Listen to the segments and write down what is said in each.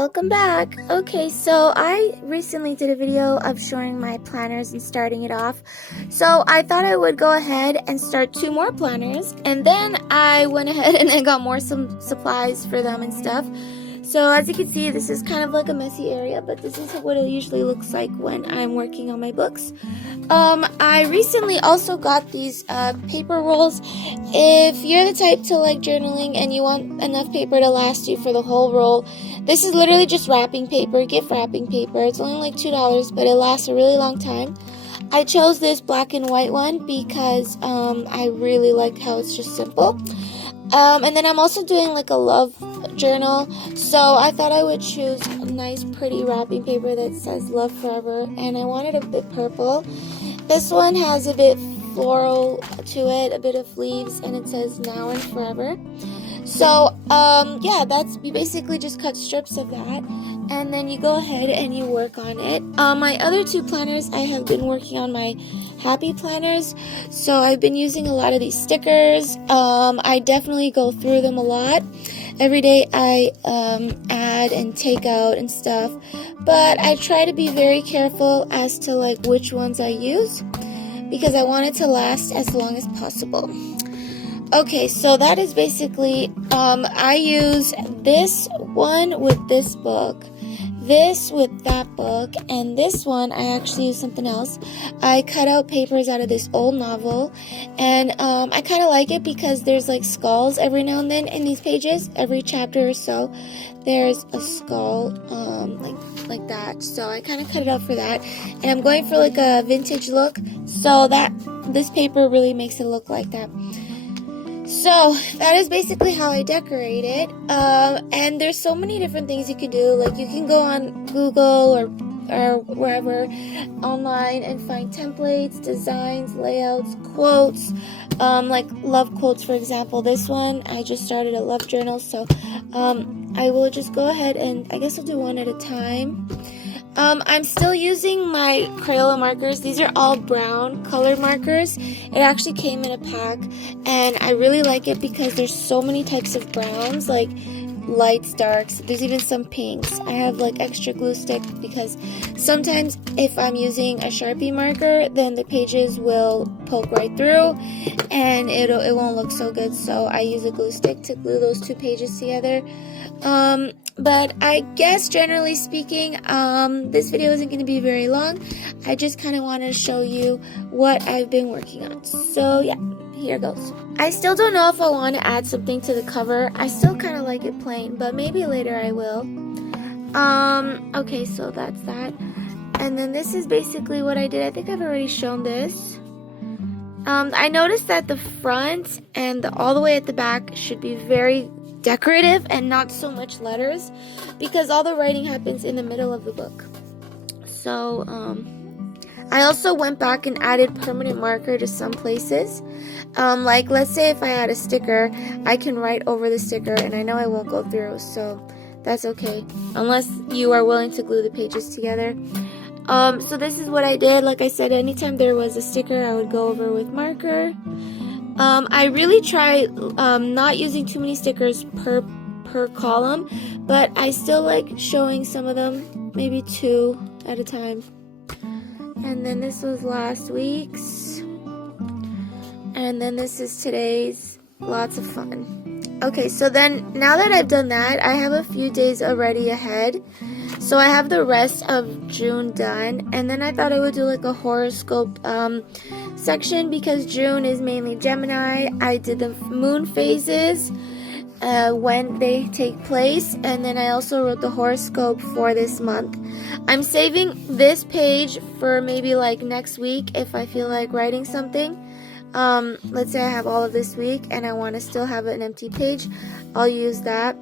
welcome back. Okay, so I recently did a video of showing my planners and starting it off. So I thought I would go ahead and start 2 more planners, and then I went ahead and I got some supplies for them and stuff. So as you can see, this is kind of like a messy area, but this is what it usually looks like when I'm working on my books. I recently also got these paper rolls. If you're the type to like journaling and you want enough paper to last you for the whole roll, this is literally just wrapping paper, gift wrapping paper. It's only like $2, but it lasts a really long time. I chose this black and white one because I really like how it's just simple. And then I'm also doing like a love journal, so I thought I would choose a nice pretty wrapping paper that says love forever, and I wanted a bit purple. This one has a bit floral to it, a bit of leaves, and it says now and forever. So yeah, you basically just cut strips of that, and then you go ahead and you work on it. My other 2 planners, I have been working on my happy planners, so I've been using a lot of these stickers. I definitely go through them a lot. Every day I add and take out and stuff, but I try to be very careful as to like which ones I use because I want it to last as long as possible. Okay, so that is basically, I use this one with this book, this with that book, and this one I actually use something else. I cut out papers out of this old novel, and I kind of like it because there's like skulls every now and then in these pages. Every chapter or so there's a skull like that, so I kind of cut it out for that, and I'm going for like a vintage look, so that this paper really makes it look like that. So that is basically how I decorate it, and there's so many different things you can do. Like you can go on Google or wherever online and find templates, designs, layouts, quotes, like love quotes, for example. This one, I just started a love journal, so I will just go ahead and I guess I'll do one at a time. I'm still using my Crayola markers. These are all brown colored markers. It actually came in a pack, and I really like it because there's so many types of browns, like lights, darks. There's even some pinks. I have like extra glue stick because sometimes if I'm using a Sharpie marker, then the pages will poke right through and it won't look so good, so I use a glue stick to glue those 2 pages together. But I guess generally speaking, this video isn't going to be very long. I just kind of want to show you what I've been working on. So yeah, here goes. I still don't know if I want to add something to the cover. I still kind of like it plain, but maybe later I will. Okay, so that's that. And then this is basically what I did. I think I've already shown this. I noticed that the front and all the way at the back should be very decorative and not so much letters because all the writing happens in the middle of the book. So I also went back and added permanent marker to some places. Like let's say if I add a sticker, I can write over the sticker and I know I won't go through, so that's okay unless you are willing to glue the pages together. So this is what I did. Like I said, anytime there was a sticker I would go over with marker. I really try not using too many stickers per column, but I still like showing some of them, maybe 2 at a time. And then this was last week's, and then this is today's. Lots of fun. Okay, so then now that I've done that, I have a few days already ahead. So I have the rest of June done, and then I thought I would do like a horoscope section because June is mainly Gemini. I did the moon phases when they take place, and then I also wrote the horoscope for this month. I'm saving this page for maybe like next week if I feel like writing something. Let's say I have all of this week and I want to still have an empty page, I'll use that.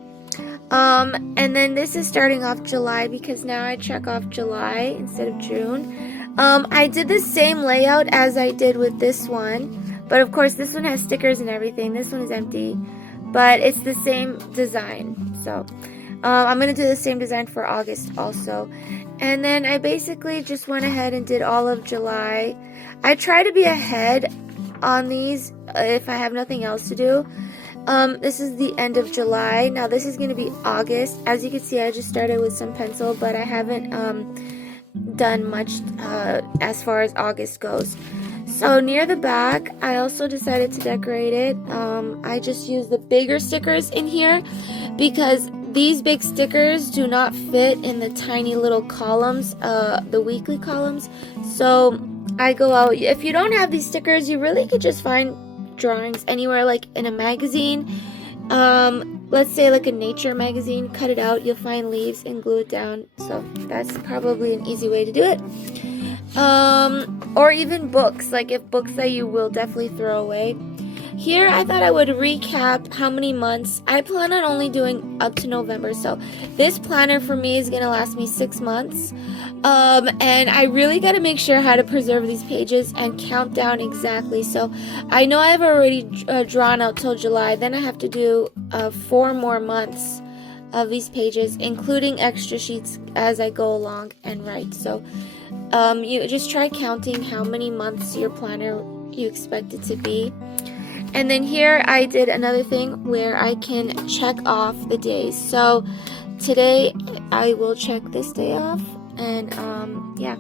And then this is starting off July because now I check off July instead of June. I did the same layout as I did with this one, but of course this one has stickers and everything. This one is empty, but it's the same design. So I'm going to do the same design for August also. And then I basically just went ahead and did all of July. I try to be ahead on these if I have nothing else to do. This is the end of July. Now this is going to be August. As you can see, I just started with some pencil, but I haven't done much as far as August goes. So near the back, I also decided to decorate it. I just used the bigger stickers in here because these big stickers do not fit in the tiny little columns, the weekly columns. So I go out. If you don't have these stickers, you really could just find drawings anywhere, like in a magazine. Let's say like a nature magazine, cut it out, you'll find leaves and glue it down. So that's probably an easy way to do it. Or even books, like if books that you will definitely throw away. Here I thought I would recap how many months. I plan on only doing up to November, so this planner for me is gonna last me 6 months. And I really got to make sure how to preserve these pages and count down exactly. So I know I've already drawn out till July. Then I have to do 4 more months of these pages, including extra sheets as I go along and write. So you just try counting how many months your planner you expect it to be. And then here I did another thing where I can check off the days. So today I will check this day off. And yeah,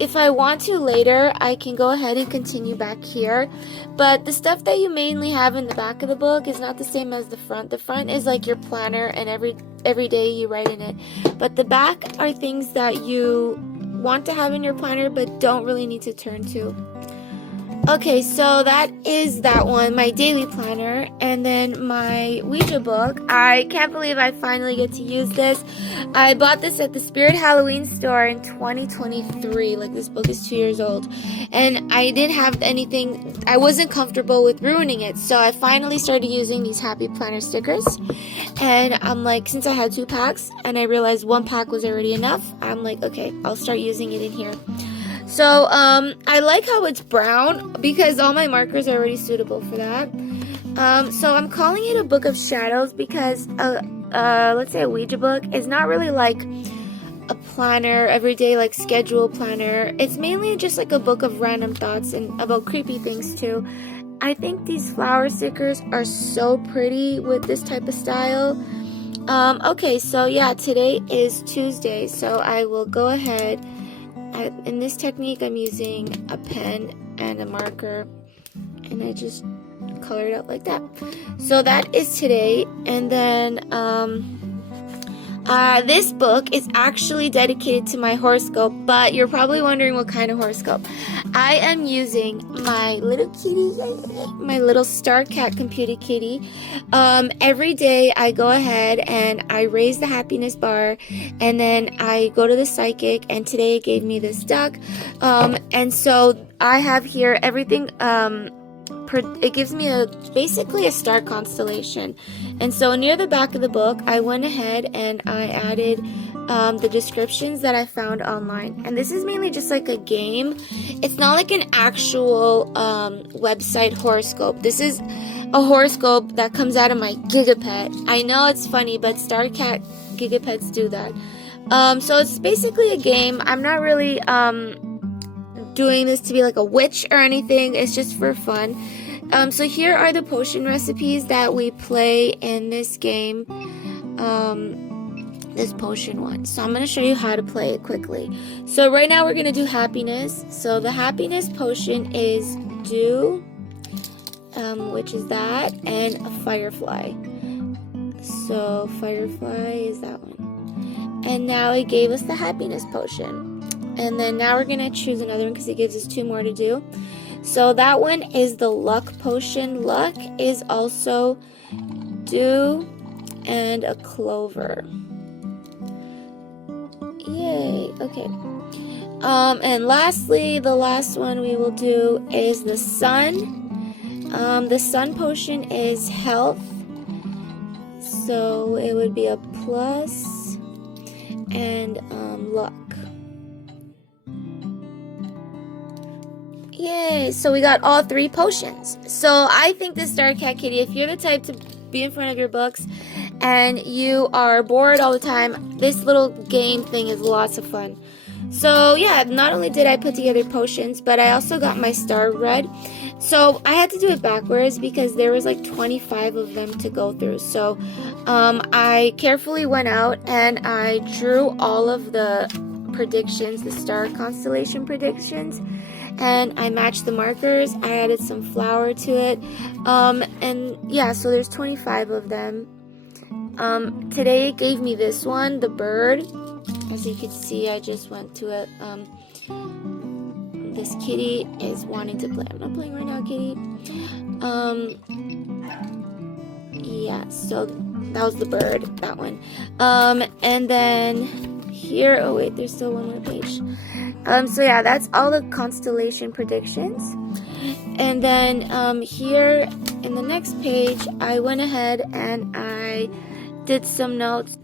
if I want to later, I can go ahead and continue back here. But the stuff that you mainly have in the back of the book is not the same as the front. The front is like your planner and every day you write in it. But the back are things that you want to have in your planner but don't really need to turn to. Okay, so that is that one, my daily planner, and then my Ouija book. I can't believe I finally get to use this. I bought this at the Spirit Halloween store in 2023. Like, this book is 2 years old, and I didn't have anything. I wasn't comfortable with ruining it, so I finally started using these Happy Planner stickers. And I'm like, since I had 2 packs, and I realized 1 pack was already enough, I'm like, okay, I'll start using it in here. So, I like how it's brown because all my markers are already suitable for that. So I'm calling it a book of shadows because, let's say a Ouija book is not really like a planner, everyday like schedule planner. It's mainly just like a book of random thoughts and about creepy things too. I think these flower stickers are so pretty with this type of style. Okay, so yeah, today is Tuesday, so I will go ahead. In this technique, I'm using a pen and a marker, and I just color it out like that. So that is today, and then this book is actually dedicated to my horoscope, but you're probably wondering what kind of horoscope. I am using my little kitty, my little star cat computer kitty. Every day I go ahead and I raise the happiness bar, and then I go to the psychic, and today it gave me this duck. And so I have here everything. It gives me basically a star constellation. And so near the back of the book, I went ahead and I added the descriptions that I found online. And this is mainly just like a game. It's not like an actual website horoscope. This is a horoscope that comes out of my Gigapet. I know it's funny, but StarCat Gigapets do that. So it's basically a game. I'm not really doing this to be like a witch or anything. It's just for fun. So here are the potion recipes that we play in this game, this potion one. So I'm going to show you how to play it quickly. So right now we're going to do happiness. So the happiness potion is dew, which is that, and a firefly. So firefly is that one. And now it gave us the happiness potion. And then now we're going to choose another one because it gives us 2 more to do. So that one is the luck potion. Luck is also dew and a clover. Yay. Okay. And lastly, the last one we will do is the sun. The sun potion is health. So it would be a plus and luck. Yay, so we got all 3 potions. So I think this Star Cat Kitty, if you're the type to be in front of your books and you are bored all the time, this little game thing is lots of fun. So yeah, not only did I put together potions, but I also got my star read. So I had to do it backwards because there was like 25 of them to go through. So I carefully went out and I drew all of the predictions, the star constellation predictions, and I matched the markers. I added some flour to it, and yeah, so there's 25 of them. Today it gave me this one, the bird. As you can see, I just went to it. This kitty is wanting to play. I'm not playing right now, kitty. Yeah, so that was the bird, that one. And then here, oh wait, there's still one more page. So yeah, that's all the constellation predictions. And then here in the next page, I went ahead and I did some notes.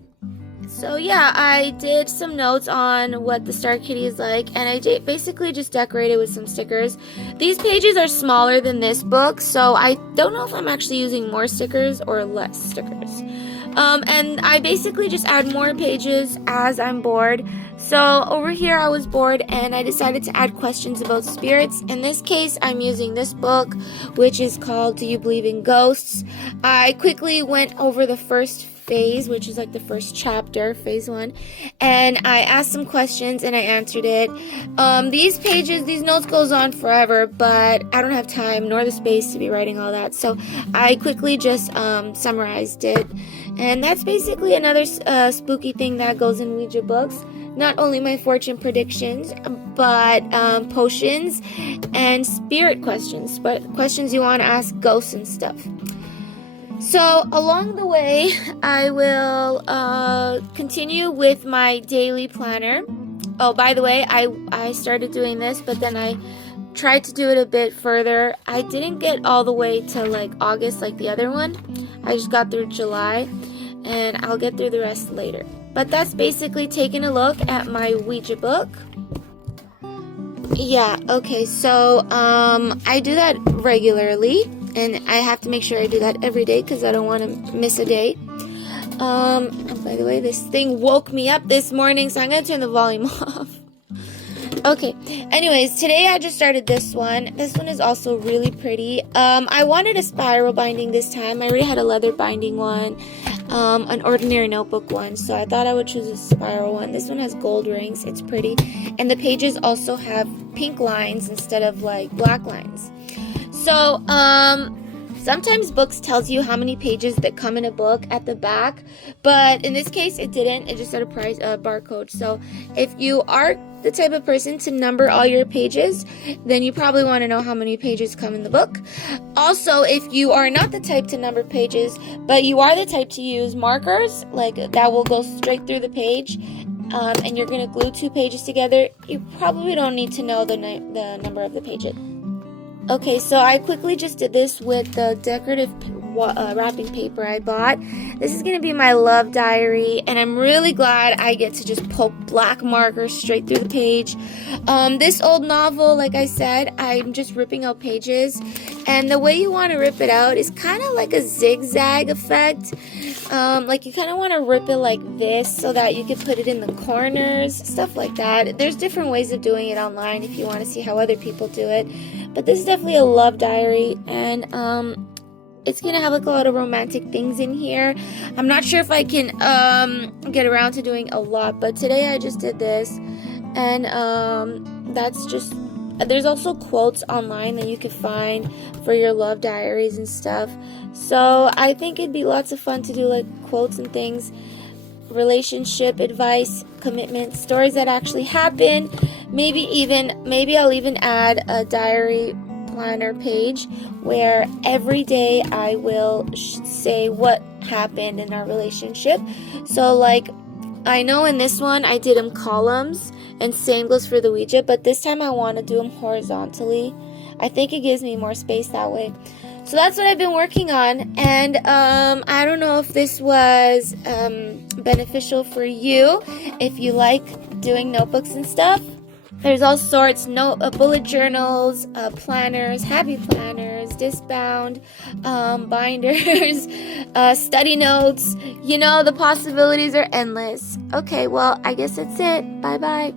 So yeah, I did some notes on what the Star Kitty is like, and I basically just decorated with some stickers. These pages are smaller than this book, so I don't know if I'm actually using more stickers or less stickers. And I basically just add more pages as I'm bored. So over here I was bored and I decided to add questions about spirits. In this case, I'm using this book, which is called Do You Believe in Ghosts? I quickly went over the first phase, which is like the first chapter, phase 1, and I asked some questions and I answered it. These pages, these notes goes on forever, but I don't have time nor the space to be writing all that, so I quickly just summarized it. And that's basically another spooky thing that goes in Ouija books. Not only my fortune predictions, but potions and spirit questions, but questions you want to ask ghosts and stuff. So along the way, I will continue with my daily planner. Oh, by the way, I started doing this, but then I tried to do it a bit further. I didn't get all the way to like August like the other one. I just got through July, and I'll get through the rest later. But that's basically taking a look at my Ouija book. Yeah, okay, so I do that regularly, and I have to make sure I do that every day because I don't want to miss a day. Oh, by the way, this thing woke me up this morning, so I'm going to turn the volume off. Okay, anyways, today I just started this one. This one is also really pretty. I wanted a spiral binding this time. I already had a leather binding one, an ordinary notebook one, so I thought I would choose a spiral one. This one has gold rings. It's pretty. And the pages also have pink lines instead of like black lines. So, sometimes books tells you how many pages that come in a book at the back, but in this case it didn't. It just said a price, barcode. So if you are the type of person to number all your pages, then you probably want to know how many pages come in the book. Also, if you are not the type to number pages, but you are the type to use markers, like that will go straight through the page, and you're going to glue 2 pages together, you probably don't need to know the number of the pages. Okay, so I quickly just did this with the decorative wrapping paper I bought. This is going to be my love diary, and I'm really glad I get to just poke black markers straight through the page. This old novel, like I said, I'm just ripping out pages, and the way you want to rip it out is kind of like a zigzag effect. Like you kind of want to rip it like this so that you can put it in the corners, stuff like that. There's different ways of doing it online if you want to see how other people do it. But this is definitely a love diary, and it's going to have like a lot of romantic things in here. I'm not sure if I can get around to doing a lot, but today I just did this, and that's just, there's also quotes online that you can find for your love diaries and stuff. So I think it'd be lots of fun to do like quotes and things, relationship advice, commitment, stories that actually happen. Maybe I'll even add a diary planner page where every day I will say what happened in our relationship. So like, I know in this one I did them columns, and same goes for the Ouija, but this time I want to do them horizontally. I think it gives me more space that way. So that's what I've been working on, and I don't know if this was beneficial for you, if you like doing notebooks and stuff. There's all sorts, bullet journals, planners, happy planners, discbound, binders, study notes. You know, the possibilities are endless. Okay, well, I guess that's it. Bye-bye.